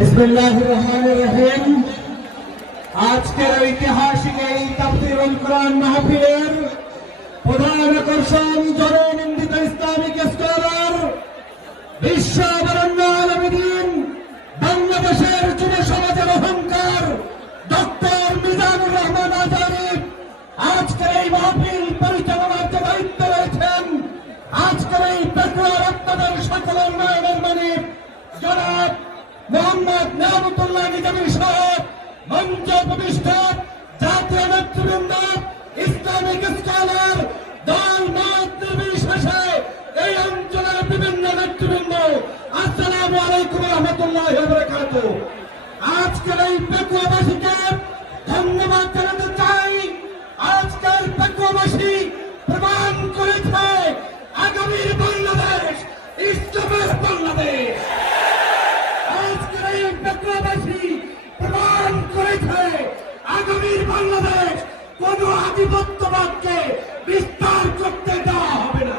রহিম। আজকের ঐতিহাসিক এই তাফসিরুল কোরআন মাহফিলের প্রধান আকর্ষণ জননিন্দিত ইসলামিক স্কলার বিশ্ব বরণ্য আলমদিন বাংলাদেশের যুব সমাজের অহংকার, ডক্টর মিজানুর রহমান আজারি আজকের এই মাহফিল পরিচালনার যে দায়িত্ব রয়েছেন, আজকের এই পেটুয়ার আপনাদের সকল উন্নয়নের জনাব মোহাম্মদ নামতুল্লাহ নিজামী সাহেব, মঞ্চ উপবিষ্ট জাতীয় নেতৃবৃন্দ, ইসলামিক স্কলার, দল মত নির্বিশেষে এই অঞ্চলের বিভিন্ন নেতৃবৃন্দ, আসসালামু আলাইকুম রহমতুল্লাহ আজকের এই পেকুয়াবাসীকে ধন্যবাদ জানাতে চাই আজকের পেকুয়াবাসী প্রমাণ করেছে আগামীর বাংলাদেশ ইসলামের বাংলাদেশ আজকের এই পেট্রোবাসী প্রমাণ করেছে আগামীর বাংলাদেশ কোন আধিপত্যবাদকে বিস্তার করতে দেওয়া হবে না।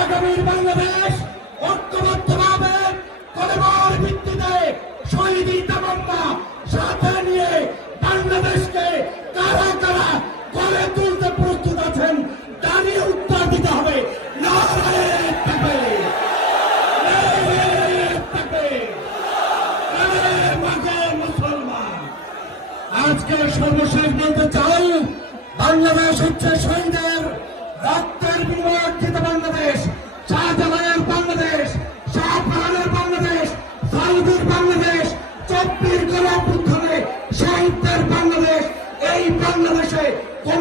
আগামীর বাংলাদেশ কলেমার ভিত্তিতে শহীদি সাথে নিয়ে বাংলাদেশকে কারা কারা গড়ে তুলতে প্রস্তুত আছেন দাঁড়িয়ে উত্তর দিতে হবে। নারায়ে তাকবীর! আজকে সর্বশেষ বলতে চাই, বাংলাদেশ হচ্ছে শহীদের রক্তের বিনিময় অর্জিত বাংলাদেশ শাহজালালের বাংলাদেশ, শাহজাহানের বাংলাদেশ সাইদের বাংলাদেশ, চব্বিশ গণ অভ্যুত্থানে সাহিত্যের বাংলাদেশ, এই বাংলাদেশে কোন